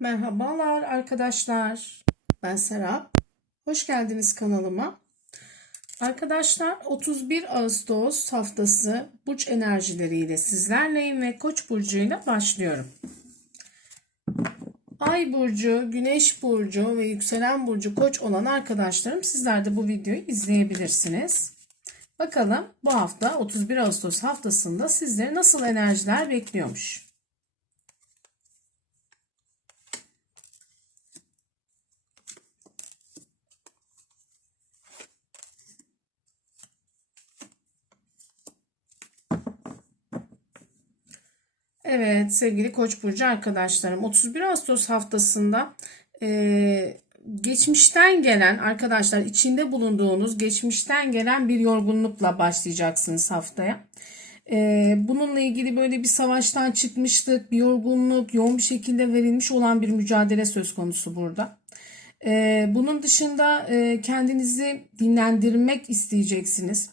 Merhabalar arkadaşlar. Ben Serap. Hoş geldiniz kanalıma. Arkadaşlar 31 Ağustos haftası burç enerjileriyle sizlerleyim ve Koç burcuyla başlıyorum. Ay burcu, Güneş burcu ve yükselen burcu Koç olan arkadaşlarım sizler de bu videoyu izleyebilirsiniz. Bakalım bu hafta 31 Ağustos haftasında sizleri nasıl enerjiler bekliyormuş. Evet sevgili Koç burcu arkadaşlarım 31 Ağustos haftasında e, geçmişten gelen arkadaşlar içinde bulunduğunuz geçmişten gelen bir yorgunlukla başlayacaksınız haftaya. E, bununla ilgili böyle bir savaştan çıkmıştık bir yorgunluk yoğun bir şekilde verilmiş olan bir mücadele söz konusu burada. E, bunun dışında e, kendinizi dinlendirmek isteyeceksiniz.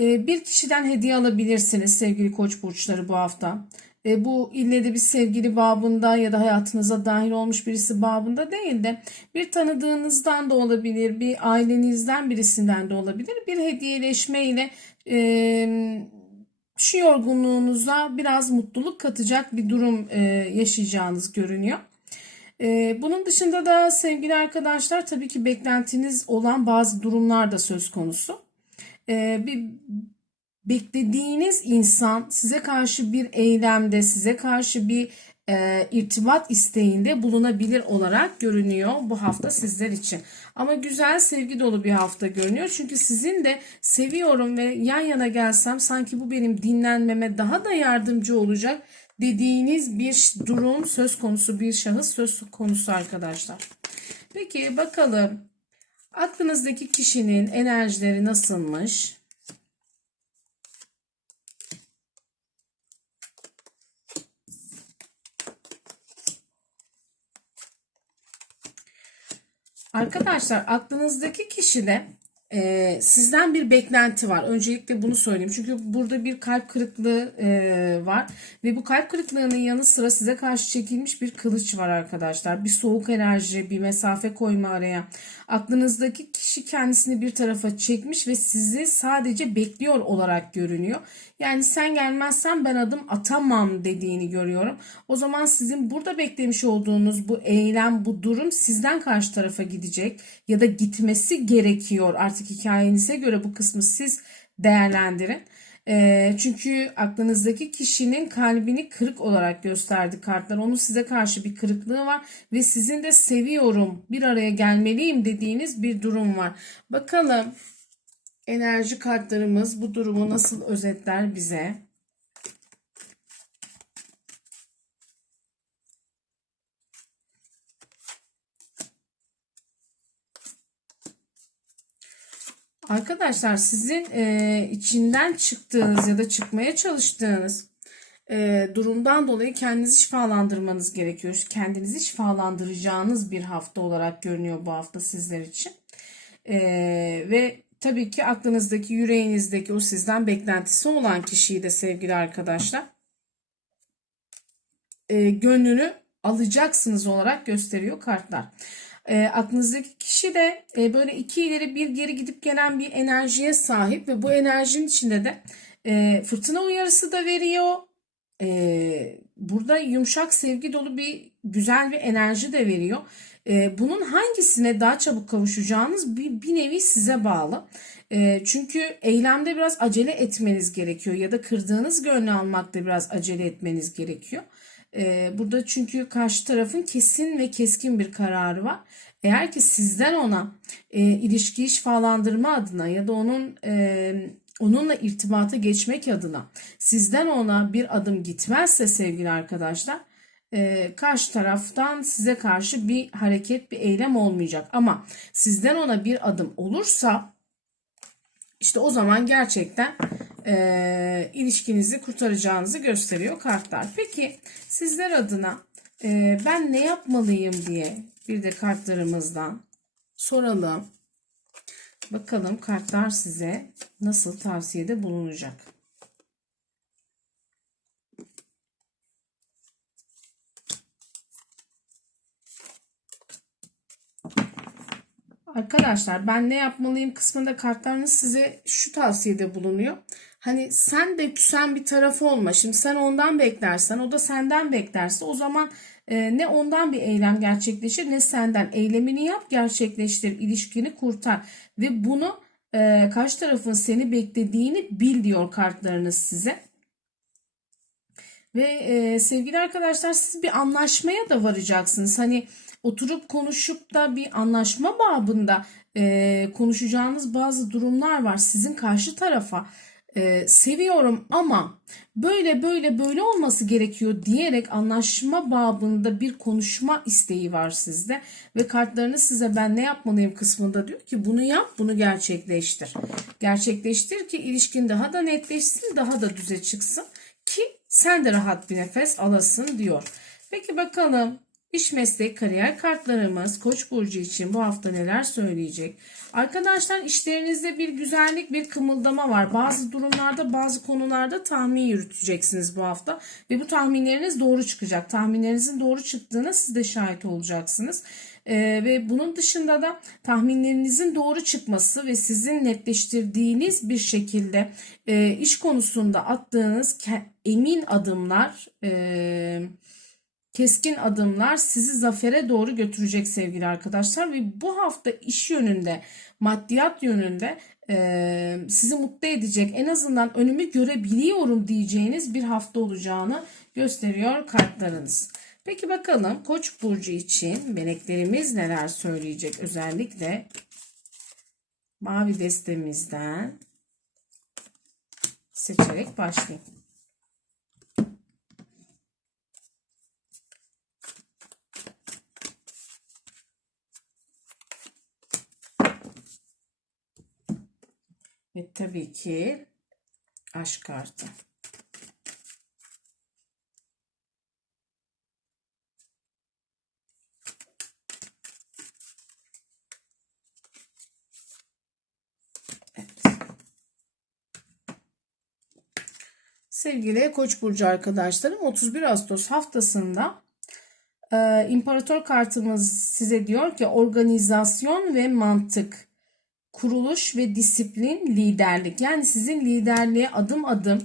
E, bir kişiden hediye alabilirsiniz sevgili koç burçları bu hafta. E, bu ille de bir sevgili babında ya da hayatınıza dahil olmuş birisi babında değil de bir tanıdığınızdan da olabilir, bir ailenizden birisinden de olabilir. Bir hediyeleşme ile e, şu yorgunluğunuza biraz mutluluk katacak bir durum e, yaşayacağınız görünüyor. Bunun dışında da sevgili arkadaşlar tabii ki beklentiniz olan bazı durumlar da söz konusu. Bir beklediğiniz insan size karşı bir eylemde, size karşı bir e, irtibat isteğinde bulunabilir olarak görünüyor bu hafta sizler için. Ama güzel sevgi dolu bir hafta görünüyor. Çünkü sizin de seviyorum ve yan yana gelsem sanki bu benim dinlenmeme daha da yardımcı olacak dediğiniz bir durum söz konusu, bir şahıs söz konusu arkadaşlar. Peki bakalım aklınızdaki kişinin enerjileri nasılmış? Arkadaşlar aklınızdaki kişide e, sizden bir beklenti var. Öncelikle bunu söyleyeyim. Çünkü burada bir kalp kırıklığı e, var. Ve bu kalp kırıklığının yanı sıra size karşı çekilmiş bir kılıç var arkadaşlar. Bir soğuk enerji, bir mesafe koyma araya. Aklınızdaki kişi kendisini bir tarafa çekmiş ve sizi sadece bekliyor olarak görünüyor. Yani sen gelmezsen ben adım atamam dediğini görüyorum. O zaman sizin burada beklemiş olduğunuz bu eylem, bu durum sizden karşı tarafa gidecek ya da gitmesi gerekiyor. Artık hikayenize göre bu kısmı siz değerlendirin. E, çünkü aklınızdaki kişinin kalbini kırık olarak gösterdi kartlar. Onun size karşı bir kırıklığı var ve sizin de seviyorum, bir araya gelmeliyim dediğiniz bir durum var. Bakalım enerji kartlarımız bu durumu nasıl özetler bize? Arkadaşlar sizin e, içinden çıktığınız ya da çıkmaya çalıştığınız e, durumdan dolayı kendinizi şifalandırmanız gerekiyor. Kendinizi şifalandıracağınız bir hafta olarak görünüyor bu hafta sizler için. E, ve tabii ki aklınızdaki, yüreğinizdeki o sizden beklentisi olan kişiyi de sevgili arkadaşlar e, gönlünü alacaksınız olarak gösteriyor kartlar. E, aklınızdaki kişi de e, böyle iki ileri bir geri gidip gelen bir enerjiye sahip ve bu enerjinin içinde de e, fırtına uyarısı da veriyor. E, burada yumuşak sevgi dolu bir güzel bir enerji de veriyor. E, bunun hangisine daha çabuk kavuşacağınız bir, bir nevi size bağlı. E, çünkü eylemde biraz acele etmeniz gerekiyor ya da kırdığınız gönlü almakta biraz acele etmeniz gerekiyor. E, burada çünkü karşı tarafın kesin ve keskin bir kararı var. Eğer ki sizden ona e, ilişkiyi şifalandırma adına ya da onun e, onunla irtibata geçmek adına sizden ona bir adım gitmezse sevgili arkadaşlar e, karşı taraftan size karşı bir hareket bir eylem olmayacak ama sizden ona bir adım olursa işte o zaman gerçekten e, ilişkinizi kurtaracağınızı gösteriyor kartlar. Peki sizler adına e, ben ne yapmalıyım diye bir de kartlarımızdan soralım. Bakalım kartlar size nasıl tavsiyede bulunacak. Arkadaşlar ben ne yapmalıyım kısmında kartlarınız size şu tavsiyede bulunuyor. Hani sen de küsen bir tarafı olma. Şimdi sen ondan beklersen o da senden beklerse o zaman e, ne ondan bir eylem gerçekleşir ne senden. Eylemini yap gerçekleştir ilişkini kurtar. Ve bunu e, karşı tarafın seni beklediğini bil diyor kartlarınız size. Ve e, sevgili arkadaşlar siz bir anlaşmaya da varacaksınız. Hani oturup konuşup da bir anlaşma babında e, konuşacağınız bazı durumlar var. Sizin karşı tarafa e, seviyorum ama böyle böyle böyle olması gerekiyor diyerek anlaşma babında bir konuşma isteği var sizde. Ve kartlarınız size ben ne yapmalıyım kısmında diyor ki bunu yap bunu gerçekleştir. Gerçekleştir ki ilişkin daha da netleşsin daha da düze çıksın ki sen de rahat bir nefes alasın diyor. Peki bakalım iş meslek kariyer kartlarımız Koç burcu için bu hafta neler söyleyecek? Arkadaşlar işlerinizde bir güzellik, bir kımıldama var. Bazı durumlarda, bazı konularda tahmin yürüteceksiniz bu hafta ve bu tahminleriniz doğru çıkacak. Tahminlerinizin doğru çıktığına siz de şahit olacaksınız. Ee, ve bunun dışında da tahminlerinizin doğru çıkması ve sizin netleştirdiğiniz bir şekilde e, iş konusunda attığınız emin adımlar, e, keskin adımlar sizi zafere doğru götürecek sevgili arkadaşlar ve bu hafta iş yönünde, maddiyat yönünde e, sizi mutlu edecek, en azından önümü görebiliyorum diyeceğiniz bir hafta olacağını gösteriyor kartlarınız. Peki bakalım Koç burcu için meleklerimiz neler söyleyecek özellikle mavi destemizden seçerek başlayayım. Ve tabii ki aşk kartı. Sevgili Koç burcu arkadaşlarım 31 Ağustos haftasında e, İmparator kartımız size diyor ki organizasyon ve mantık, kuruluş ve disiplin, liderlik. Yani sizin liderliğe adım adım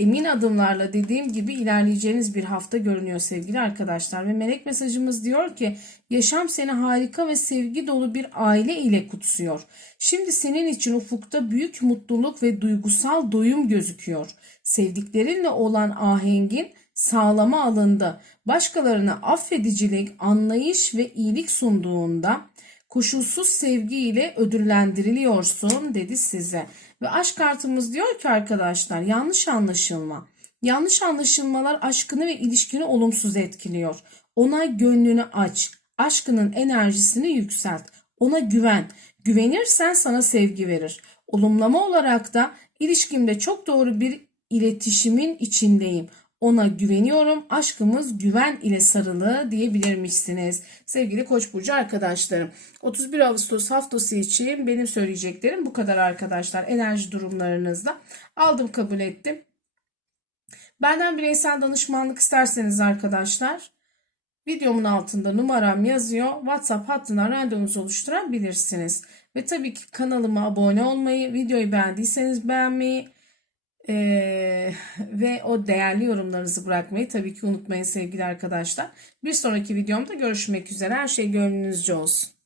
emin adımlarla dediğim gibi ilerleyeceğiniz bir hafta görünüyor sevgili arkadaşlar. Ve melek mesajımız diyor ki yaşam seni harika ve sevgi dolu bir aile ile kutsuyor. Şimdi senin için ufukta büyük mutluluk ve duygusal doyum gözüküyor. Sevdiklerinle olan ahengin sağlama alındı. Başkalarına affedicilik, anlayış ve iyilik sunduğunda koşulsuz sevgiyle ödüllendiriliyorsun dedi size. Ve aşk kartımız diyor ki arkadaşlar yanlış anlaşılma. Yanlış anlaşılmalar aşkını ve ilişkini olumsuz etkiliyor. Ona gönlünü aç. Aşkının enerjisini yükselt. Ona güven. Güvenirsen sana sevgi verir. Olumlama olarak da ilişkimde çok doğru bir iletişimin içindeyim. Ona güveniyorum. Aşkımız güven ile sarılı diyebilirmişsiniz. Sevgili Koç burcu arkadaşlarım. 31 Ağustos haftası için benim söyleyeceklerim bu kadar arkadaşlar. Enerji durumlarınızda aldım kabul ettim. Benden bireysel danışmanlık isterseniz arkadaşlar videomun altında numaram yazıyor. WhatsApp hattından randevunuzu oluşturabilirsiniz. Ve tabii ki kanalıma abone olmayı, videoyu beğendiyseniz beğenmeyi, ee, ve o değerli yorumlarınızı bırakmayı tabii ki unutmayın sevgili arkadaşlar. Bir sonraki videomda görüşmek üzere. Her şey gönlünüzce olsun.